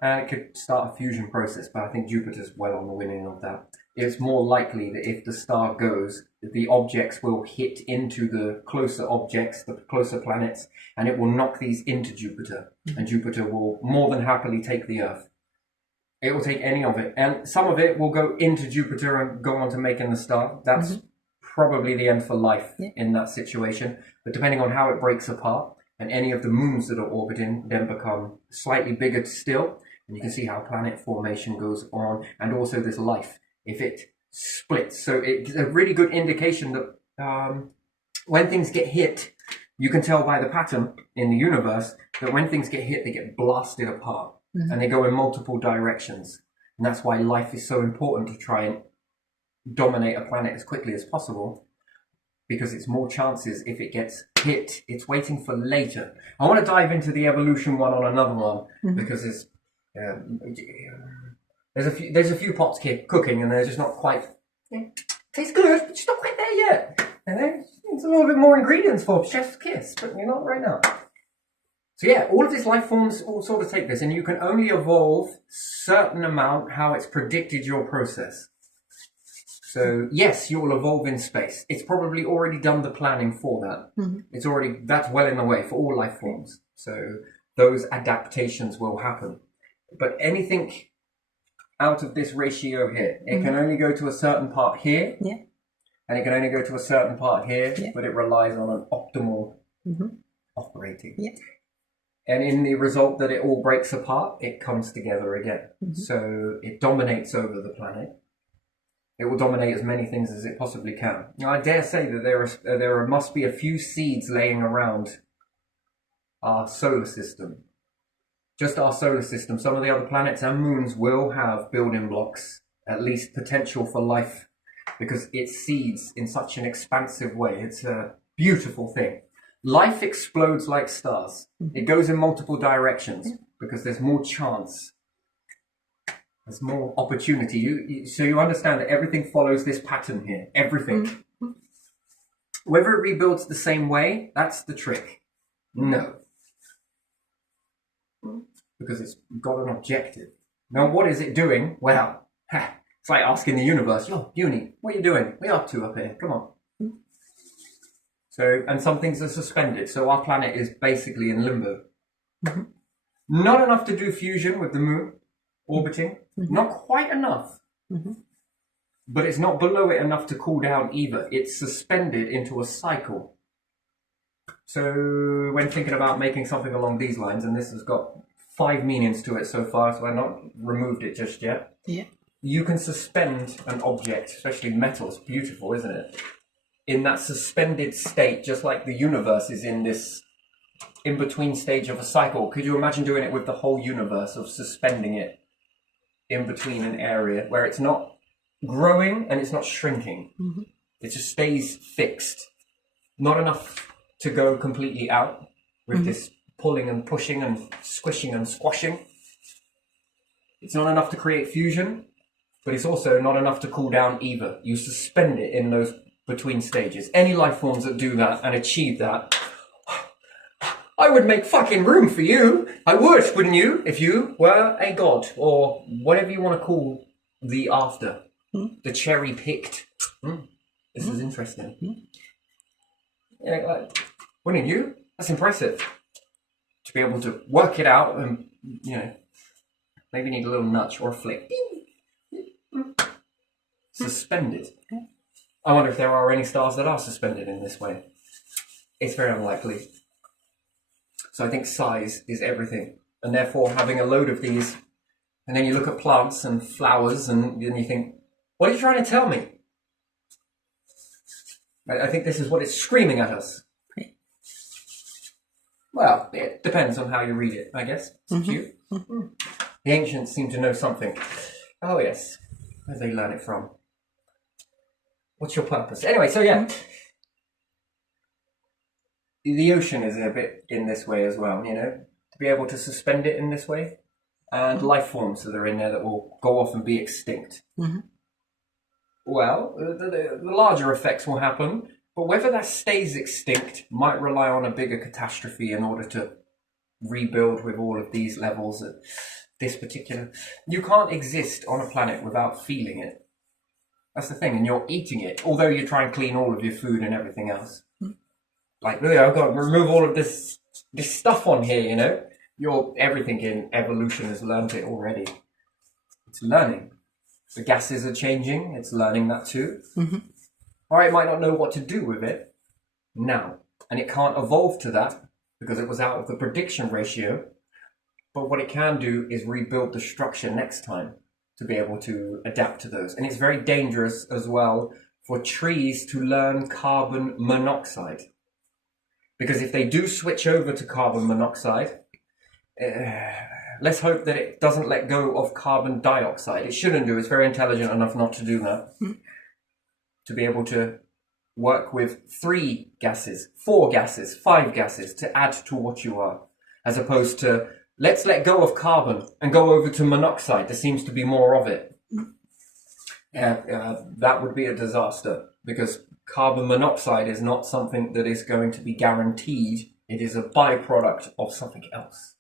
And it could start a fusion process, but I think Jupiter's well on the winning of that. It's more likely that if the star goes, the objects will hit into the closer objects, the closer planets, and it will knock these into Jupiter. And Jupiter will more than happily take the Earth. It will take any of it. And some of it will go into Jupiter and go on to making the star. That's probably the end for life in that situation. But depending on how it breaks apart, and any of the moons that are orbiting then become slightly bigger still, and you can see how planet formation goes on, and also this life, if it splits. So it's a really good indication that when things get hit, you can tell by the pattern in the universe that when things get hit, they get blasted apart, and they go in multiple directions. And that's why life is so important, to try and dominate a planet as quickly as possible, because it's more chances if it gets hit. It's waiting for later. I want to dive into the evolution one on another one, because it's there's a few pots cooking, and they're just not quite. Tastes good, but just not quite there yet. And there's a little bit more ingredients for chef's kiss, but you're not right now. So yeah, all of these life forms all sort of take this, and you can only evolve certain amount how it's predicted your process. So yes, you will evolve in space. It's probably already done the planning for that. That's well in the way for all life forms. So those adaptations will happen. But anything out of this ratio here, it can only go to a certain part here, and it can only go to a certain part here, but it relies on an optimal operating. And in the result that it all breaks apart, it comes together again. So it dominates over the planet. It will dominate as many things as it possibly can. Now, I dare say that there must be a few seeds laying around our solar system. Just our solar system. Some of the other planets and moons will have building blocks, at least potential for life, because it seeds in such an expansive way. It's a beautiful thing. Life explodes like stars. It goes in multiple directions because there's more chance. There's more opportunity. So you understand that everything follows this pattern here. Everything. Whether it rebuilds the same way, that's the trick. No. Because it's got an objective. Now, what is it doing? Well, it's like asking the universe, yo, uni, what are you doing? What are you up to up here? Come on. So, and some things are suspended. So our planet is basically in limbo. Not enough to do fusion with the moon orbiting. Not quite enough. But it's not below it enough to cool down either. It's suspended into a cycle. So when thinking about making something along these lines, and this has got 5 meanings to it so far, so I've not removed it just yet. Yeah. You can suspend an object, especially metal. It's beautiful, isn't it? In that suspended state, just like the universe is in this in-between stage of a cycle. Could you imagine doing it with the whole universe, of suspending it in between an area where it's not growing and it's not shrinking? It just stays fixed. Not enough to go completely out with this pulling and pushing and squishing and squashing. It's not enough to create fusion, but it's also not enough to cool down either. You suspend it in those between stages. Any life forms that do that and achieve that, I would make fucking room for you. I would, wouldn't you? If you were a god, or whatever you want to call the after. The cherry picked. This is interesting. Yeah, wouldn't you? That's impressive. To be able to work it out and, you know, maybe need a little nudge or a flick. Suspended. I wonder if there are any stars that are suspended in this way. It's very unlikely. So I think size is everything. And therefore having a load of these, and then you look at plants and flowers and then you think, what are you trying to tell me? I think this is what it's screaming at us. Well, it depends on how you read it, I guess. It's cute. The ancients seem to know something. Oh yes, where did they learn it from? What's your purpose? Anyway, so yeah. The ocean is a bit in this way as well, you know, to be able to suspend it in this way. And life forms that are in there that will go off and be extinct. Well, the larger effects will happen, but whether that stays extinct might rely on a bigger catastrophe in order to rebuild with all of these levels at this particular... You can't exist on a planet without feeling it. That's the thing, and you're eating it, although you try and clean all of your food and everything else. Like, really, I've got to remove all of this stuff on here, you know? Everything in evolution has learned it already. It's learning. The gases are changing, it's learning that too. Or it might not know what to do with it now. And it can't evolve to that because it was out of the prediction ratio. But what it can do is rebuild the structure next time to be able to adapt to those. And it's very dangerous as well for trees to learn carbon monoxide. Because if they do switch over to carbon monoxide, let's hope that it doesn't let go of carbon dioxide. It shouldn't do. It's very intelligent enough not to do that. To be able to work with 3 gases, 4 gases, 5 gases to add to what you are. As opposed to, let's let go of carbon and go over to monoxide. There seems to be more of it. That would be a disaster because carbon monoxide is not something that is going to be guaranteed. It is a byproduct of something else.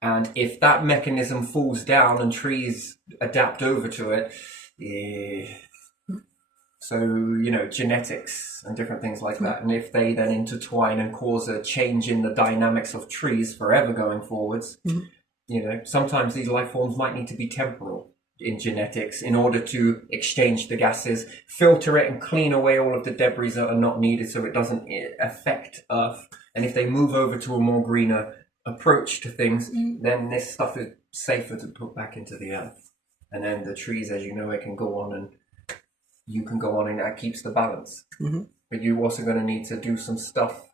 And if that mechanism falls down and trees adapt over to it, so, you know, genetics and different things like that, and if they then intertwine and cause a change in the dynamics of trees forever going forwards, you know, sometimes these life forms might need to be temporal in genetics in order to exchange the gases, filter it and clean away all of the debris that are not needed so it doesn't affect Earth. And if they move over to a more greener approach to things, then this stuff is safer to put back into the Earth. And then the trees, as you know, it can go on and you can go on and that keeps the balance. But you're also going to need to do some stuff.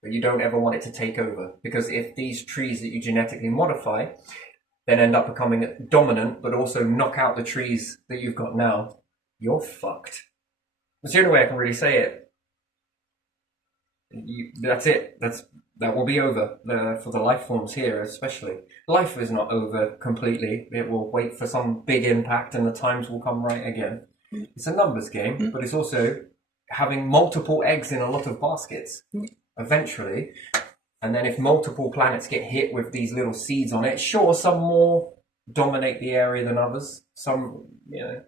But you don't ever want it to take over. Because if these trees that you genetically modify then end up becoming dominant, but also knock out the trees that you've got now, you're fucked. That's the only way I can really say it. That's it. That will be over for the life forms here, especially. Life is not over completely. It will wait for some big impact and the times will come right again. It's a numbers game, but it's also having multiple eggs in a lot of baskets eventually. And then if multiple planets get hit with these little seeds on it, sure, some more dominate the area than others. Some, you know,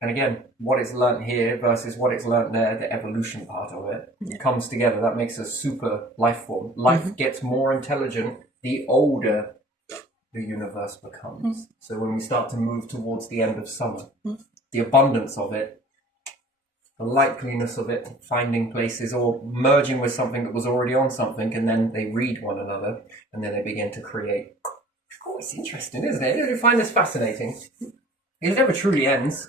And again, what it's learnt here versus what it's learnt there, the evolution part of it, comes together. That makes a super life form. Life gets more intelligent the older the universe becomes. So when we start to move towards the end of summer, the abundance of it, the likeliness of it finding places or merging with something that was already on something, and then they read one another, and then they begin to create. Oh, it's interesting, isn't it? You find this fascinating. It never truly ends.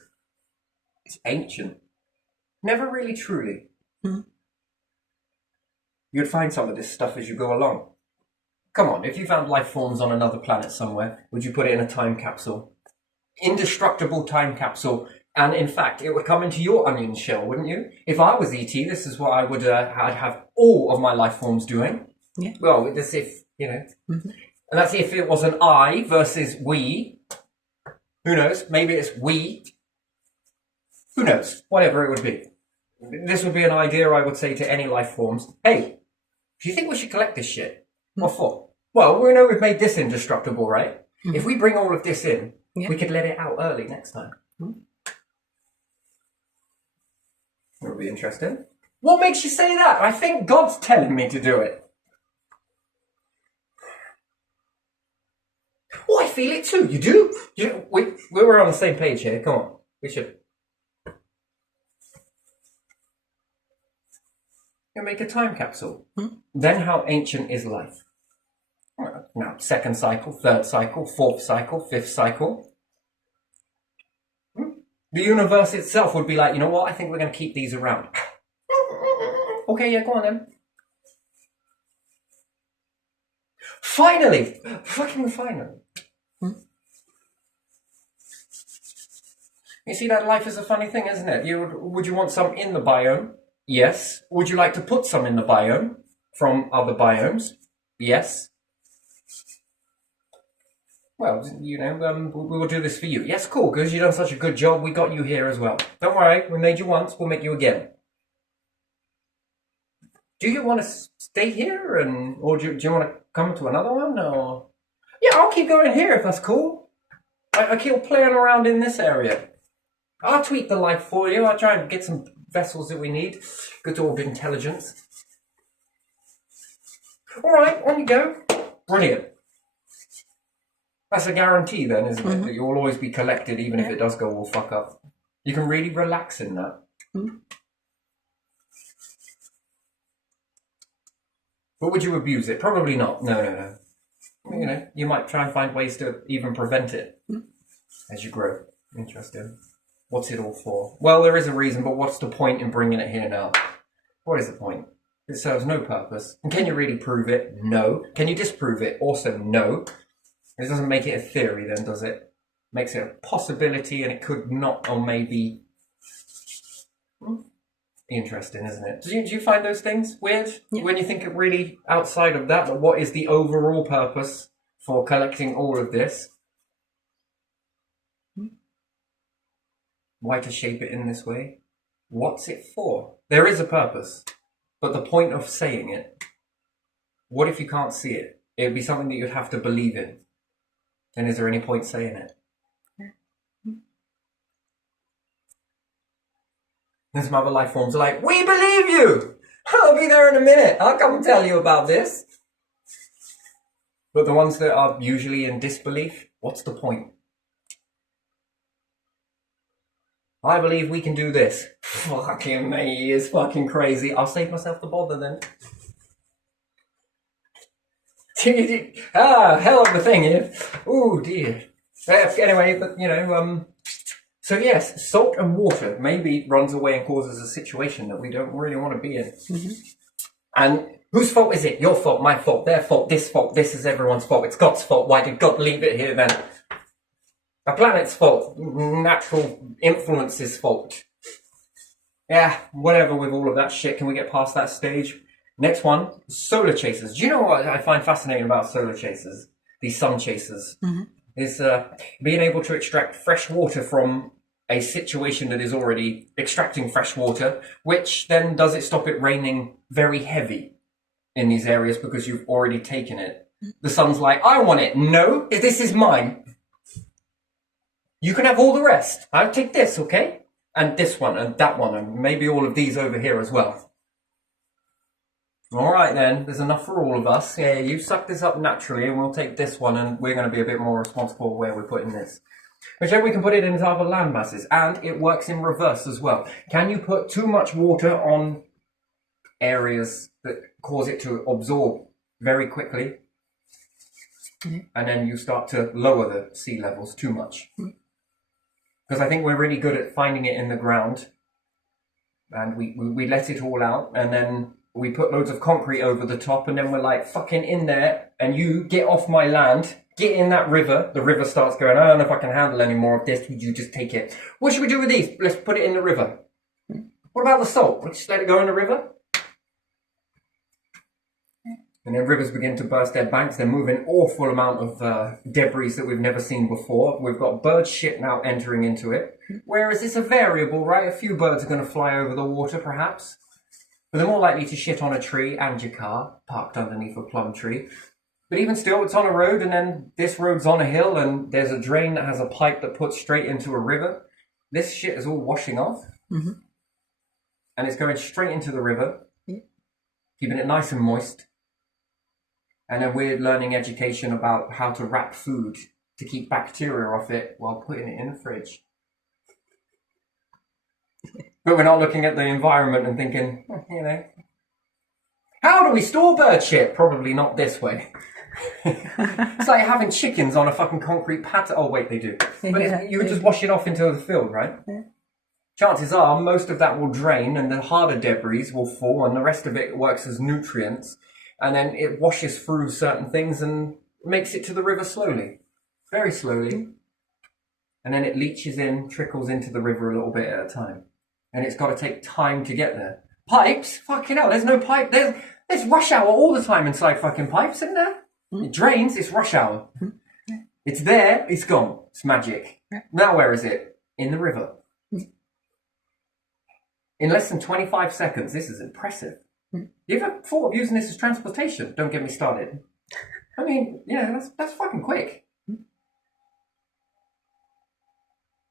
It's ancient. Never really truly. You'd find some of this stuff as you go along. Come on, if you found life forms on another planet somewhere, would you put it in a time capsule? Indestructible time capsule. And in fact, it would come into your onion shell, wouldn't you? If I was ET, this is what I would I'd have all of my life forms doing. Yeah. Well, that's if, and that's if it was an I versus we. Who knows? Maybe it's we. Who knows? Whatever it would be. This would be an idea I would say to any life forms. Hey, do you think we should collect this shit? What for? Well, we know we've made this indestructible, right? If we bring all of this in, we could let it out early next time. That would be interesting. What makes you say that? I think God's telling me to do it. Oh, I feel it too. You do? We were on the same page here. Come on. We should. You make a time capsule. Then how ancient is life? Now, second cycle, third cycle, fourth cycle, fifth cycle. The universe itself would be like, you know what? I think we're going to keep these around. Okay, yeah, go on then. Finally! Fucking finally. You see, that life is a funny thing, isn't it? Would you want some in the biome? Yes. Would you like to put some in the biome from other biomes? Yes. Well, we will do this for you. Yes, cool, because you've done such a good job. We got you here as well. Don't worry, we made you once, we'll make you again. Do you want to stay here, or do you want to come to another one? Or yeah, I'll keep going here if that's cool. I keep playing around in this area. I'll tweak the life for you. I'll try and get some vessels that we need. Good orb intelligence. All right, on you go. Brilliant. That's a guarantee then, isn't it? That you'll always be collected even if it does go all fuck up. You can really relax in that. But would you abuse it? Probably not. No. You might try and find ways to even prevent it as you grow. Interesting. What's it all for? Well, there is a reason, but what's the point in bringing it here now? What is the point? It serves no purpose. And can you really prove it? No. Can you disprove it? Also, no. It doesn't make it a theory then, does it? Makes it a possibility, and it could not, or maybe. Interesting, isn't it? Do you find those things weird? Yeah. When you think it really outside of that, but what is the overall purpose for collecting all of this? Why to shape it in this way? What's it for? There is a purpose, but the point of saying it, what if you can't see it? It would be something that you'd have to believe in. Then is there any point saying it? And some other life forms are like, we believe you! I'll be there in a minute. I'll come and tell you about this. But the ones that are usually in disbelief, what's the point? I believe we can do this. Fucking me is fucking crazy. I'll save myself the bother then. Hell of a thing here. Oh dear. Anyway, but so yes, salt and water maybe runs away and causes a situation that we don't really want to be in. And whose fault is it? Your fault, my fault, their fault, this is everyone's fault. It's God's fault. Why did God leave it here then? The planet's fault. Natural influence's fault. Yeah, whatever with all of that shit. Can we get past that stage? Next one, solar chasers. Do you know what I find fascinating about solar chasers? These sun chasers. Is being able to extract fresh water from a situation that is already extracting fresh water, which then does it stop it raining very heavy in these areas because you've already taken it. The sun's like, I want it. No, this is mine. You can have all the rest. I'll take this, okay? And this one, and that one, and maybe all of these over here as well. All right then, there's enough for all of us. Yeah, you suck this up naturally, and we'll take this one, and we're going to be a bit more responsible where we're putting this. Whichever we can put it into other land masses, and it works in reverse as well. Can you put too much water on areas that cause it to absorb very quickly? And then you start to lower the sea levels too much. Because I think we're really good at finding it in the ground, and we let it all out, and then we put loads of concrete over the top, and then we're like, fucking in there, and you get off my land, get in that river. The river starts going, I don't know if I can handle any more of this. Would you just take it? What should we do with these? Let's put it in the river. What about the salt? We'll just let it go in the river? And then rivers begin to burst their banks. They're moving an awful amount of debris that we've never seen before. We've got bird shit now entering into it. Whereas it's a variable, right? A few birds are going to fly over the water, perhaps. But they're more likely to shit on a tree and your car, parked underneath a plum tree. But even still, it's on a road, and then this road's on a hill, and there's a drain that has a pipe that puts straight into a river. This shit is all washing off. And it's going straight into the river, keeping it nice and moist. And then we're learning education about how to wrap food to keep bacteria off it while putting it in the fridge. But we're not looking at the environment and thinking, you know, how do we store bird shit? Probably not this way. It's like having chickens on a fucking concrete pad. Oh, wait, they do. But you would just wash it off into the field, right? Chances are most of that will drain, and the harder debris will fall, and the rest of it works as nutrients. And then it washes through certain things and makes it to the river slowly. Very slowly. And then it leaches in, trickles into the river a little bit at a time. And it's got to take time to get there. Pipes? Fucking hell, there's no pipe. There's rush hour all the time inside fucking pipes, isn't there? It drains, it's rush hour. It's there, it's gone. It's magic. Now where is it? In the river. In less than 25 seconds. This is impressive. You ever thought of using this as transportation? Don't get me started. I mean, yeah, that's fucking quick.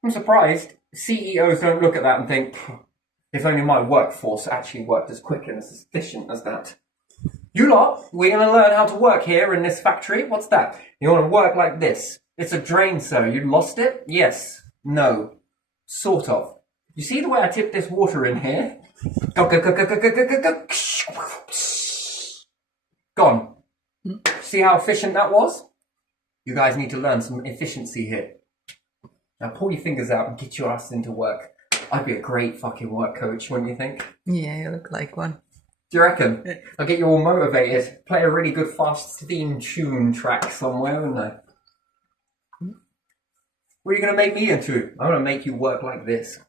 I'm surprised CEOs don't look at that and think, if only my workforce actually worked as quick and as efficient as that. You lot, we're going to learn how to work here in this factory. What's that? You want to work like this. It's a drain, sir. You lost it? Yes. No. Sort of. You see the way I tip this water in here? Gone. See how efficient that was? You guys need to learn some efficiency here. Now pull your fingers out and get your ass into work. I'd be a great fucking work coach, wouldn't you think? Yeah, you look like one. Do you reckon? I'll get you all motivated. Play a really good fast theme tune track somewhere, wouldn't I? What are you going to make me into? I'm going to make you work like this.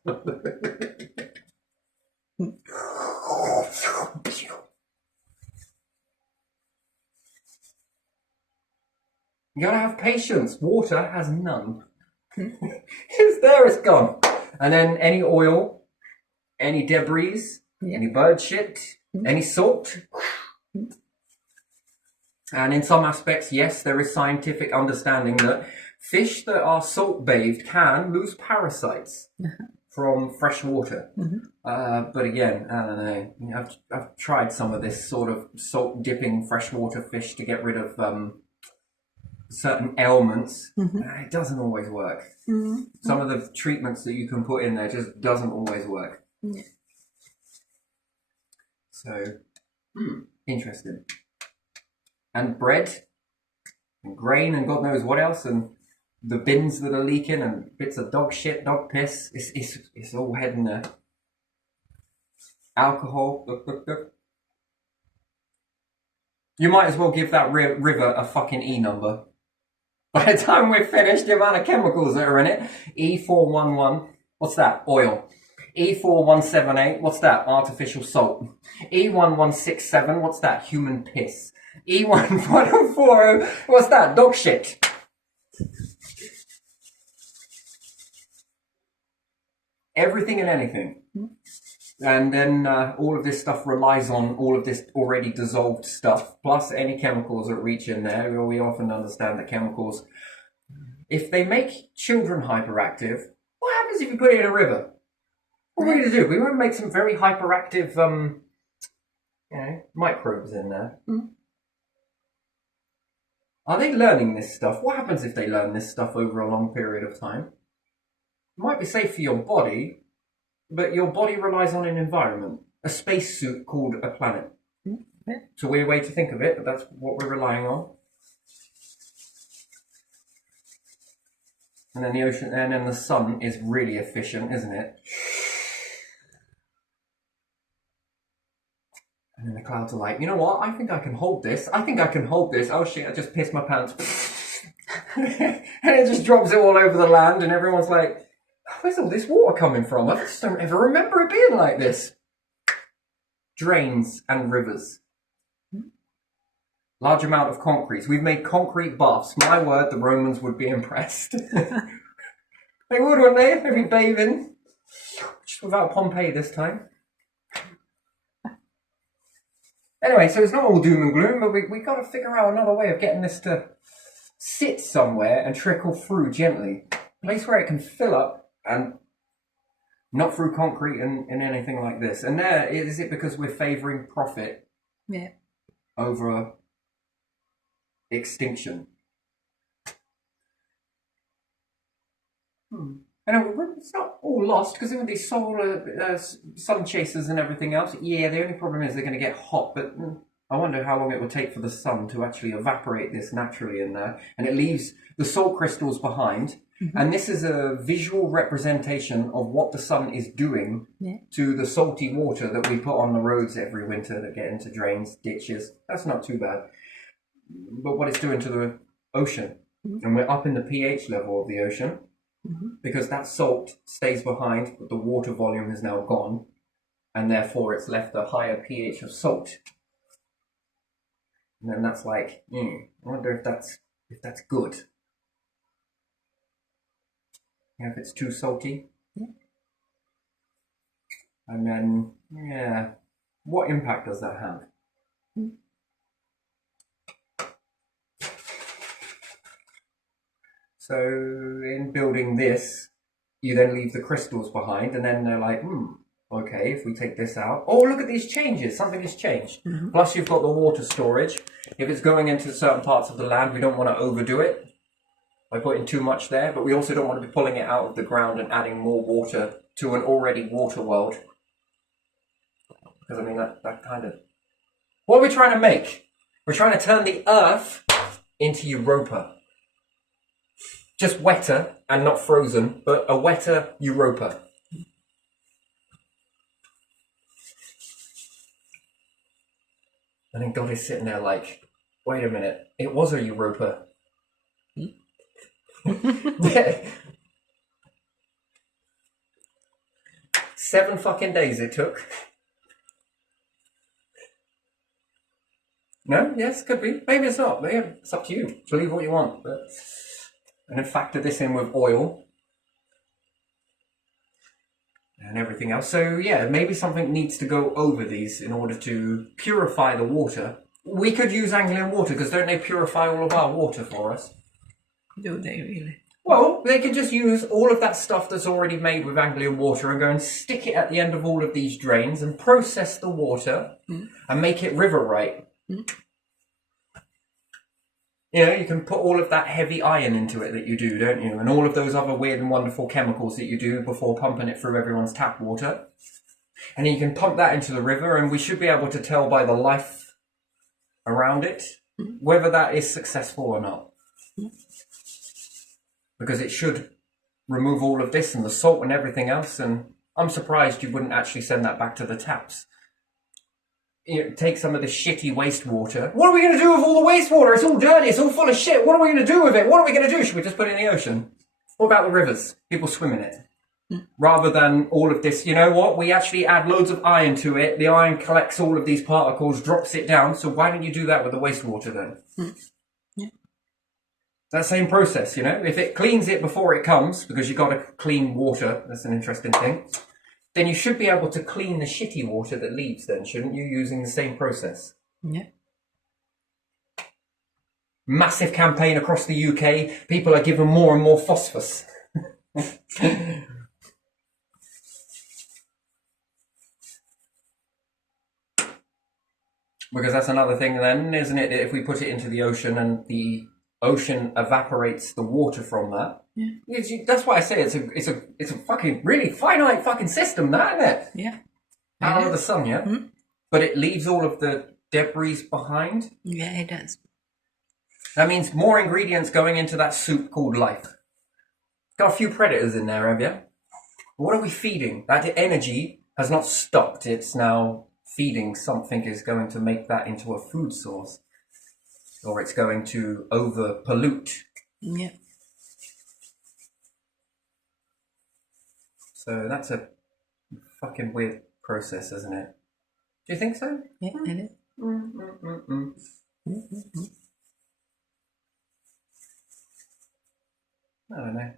You gotta have patience. Water has none. It's there, it's gone. And then any oil, any debris, any bird shit, any salt. And in some aspects, yes, there is scientific understanding that fish that are salt bathed can lose parasites from fresh water. But again, I don't know. You know, I've tried some of this sort of salt dipping freshwater fish to get rid of certain ailments. It doesn't always work. Some of the treatments that you can put in there just doesn't always work. So, interesting. And bread, and grain, and God knows what else, and the bins that are leaking, and bits of dog shit, dog piss. It's all heading there. Alcohol. Look. You might as well give that river a fucking E number. By the time we're finished, the amount of chemicals that are in it. E411, what's that? Oil. E4178, what's that? Artificial salt. E1167, what's that? Human piss. E1140, what's that? Dog shit. Everything and anything. And then all of this stuff relies on all of this already dissolved stuff, plus any chemicals that reach in there. We often understand that chemicals if they make children hyperactive, what happens if you put it in a river? What are we going to do? We want to make some very hyperactive, microbes in there. Mm. Are they learning this stuff? What happens if they learn this stuff over a long period of time? It might be safe for your body, but your body relies on an environment, a spacesuit called a planet. Mm. Yeah. It's a weird way to think of it, but that's what we're relying on. And then the ocean, and then the sun is really efficient, isn't it? And then the clouds are like, you know what? I think I can hold this. I think I can hold this. Oh shit, I just pissed my pants. And it just drops it all over the land, and everyone's like, where's all this water coming from? I just don't ever remember it being like this. Drains and rivers. Large amount of concrete. We've made concrete baths. My word, the Romans would be impressed. They would, wouldn't they? They'd be bathing. Just without Pompeii this time. Anyway, so it's not all doom and gloom, but we got to figure out another way of getting this to sit somewhere and trickle through gently. A place where it can fill up and not through concrete and anything like this. And there, is it because we're favouring profit over extinction? And it's not all lost, because with these solar sun chasers and everything else, yeah, the only problem is they're going to get hot, but I wonder how long it would take for the sun to actually evaporate this naturally in there, and it leaves the salt crystals behind. And this is a visual representation of what the sun is doing to the salty water that we put on the roads every winter that get into drains, ditches. That's not too bad. But what it's doing to the ocean, and we're up in the pH level of the ocean, because that salt stays behind, but the water volume is now gone, and therefore it's left a higher pH of salt. And then that's like, I wonder if that's good. If it's too salty. And then, what impact does that have? So in building this, you then leave the crystals behind, and then they're like, okay, if we take this out, oh, look at these changes, something has changed. Plus you've got the water storage. If it's going into certain parts of the land, we don't want to overdo it by putting too much there, but we also don't want to be pulling it out of the ground and adding more water to an already water world. Because I mean, that kind of... What are we trying to make? We're trying to turn the Earth into Europa. Just wetter and not frozen, but a wetter Europa. And then God is sitting there like, wait a minute, it was a Europa. Yeah. 7 fucking days it took. No? Yes, could be. Maybe it's not. Maybe it's up to you. Believe what you want. But... And then factor this in with oil and everything else. So yeah, maybe something needs to go over these in order to purify the water. We could use Anglian water, because don't they purify all of our water for us? Do they really? Well, they could just use all of that stuff that's already made with Anglian water and go and stick it at the end of all of these drains and process the water and make it river right. You know, you can put all of that heavy iron into it that you do, don't you? And all of those other weird and wonderful chemicals that you do before pumping it through everyone's tap water. And you can pump that into the river, and we should be able to tell by the life around it whether that is successful or not. Because it should remove all of this and the salt and everything else, and I'm surprised you wouldn't actually send that back to the taps. You know, take some of the shitty wastewater. What are we going to do with all the wastewater? It's all dirty, it's all full of shit. What are we going to do with it? What are we going to do? Should we just put it in the ocean? What about the rivers? People swim in it. Rather than all of this, you know what? We actually add loads of iron to it. The iron collects all of these particles, drops it down. So why don't you do that with the wastewater then? That same process, you know? If it cleans it before it comes, because you've got to clean water, that's an interesting thing, then you should be able to clean the shitty water that leaves then, shouldn't you, using the same process? Yeah. massive campaign across the UK. People are given more and more phosphorus. Because that's another thing then, isn't it? If we put it into the ocean and the ocean evaporates the water from that. Yeah. That's why I say it's a fucking really finite fucking system, that, isn't it? Yeah. Power of the sun, yeah? Mm. But it leaves all of the debris behind. Yeah, it does. That means more ingredients going into that soup called life. Got a few predators in there, have you? What are we feeding? That energy has not stopped. It's now feeding something is going to make that into a food source. Or it's going to over pollute. Yeah. So that's a fucking weird process, isn't it? Do you think so? Yeah, it is. I don't know.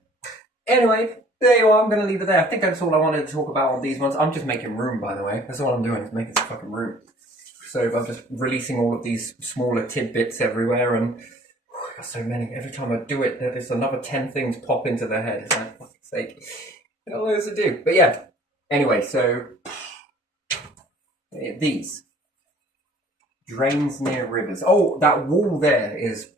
Anyway, there you are. I'm going to leave it there. I think that's all I wanted to talk about on these ones. I'm just making room, by the way. That's all I'm doing, is making some fucking room. So I'm just releasing all of these smaller tidbits everywhere, and I got so many. Every time I do it, there's another 10 things pop into their head. It's like, fuck's sake. I don't know what else to do. But yeah. Anyway, so these drains near rivers. Oh, that wall there is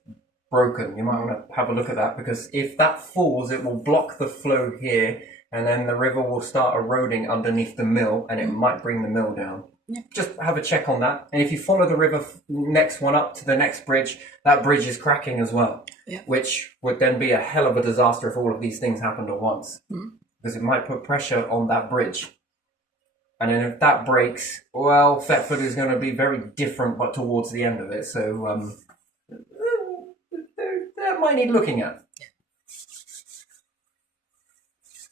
broken. You might want to have a look at that, because if that falls, it will block the flow here, and then the river will start eroding underneath the mill, and it might bring the mill down. Yeah. Just have a check on that. And if you follow the river next one up to the next bridge, that bridge is cracking as well. Yeah. Which would then be a hell of a disaster if all of these things happened at once. Because it might put pressure on that bridge. And then if that breaks, well, Thetford is going to be very different, but towards the end of it. So that might need looking at.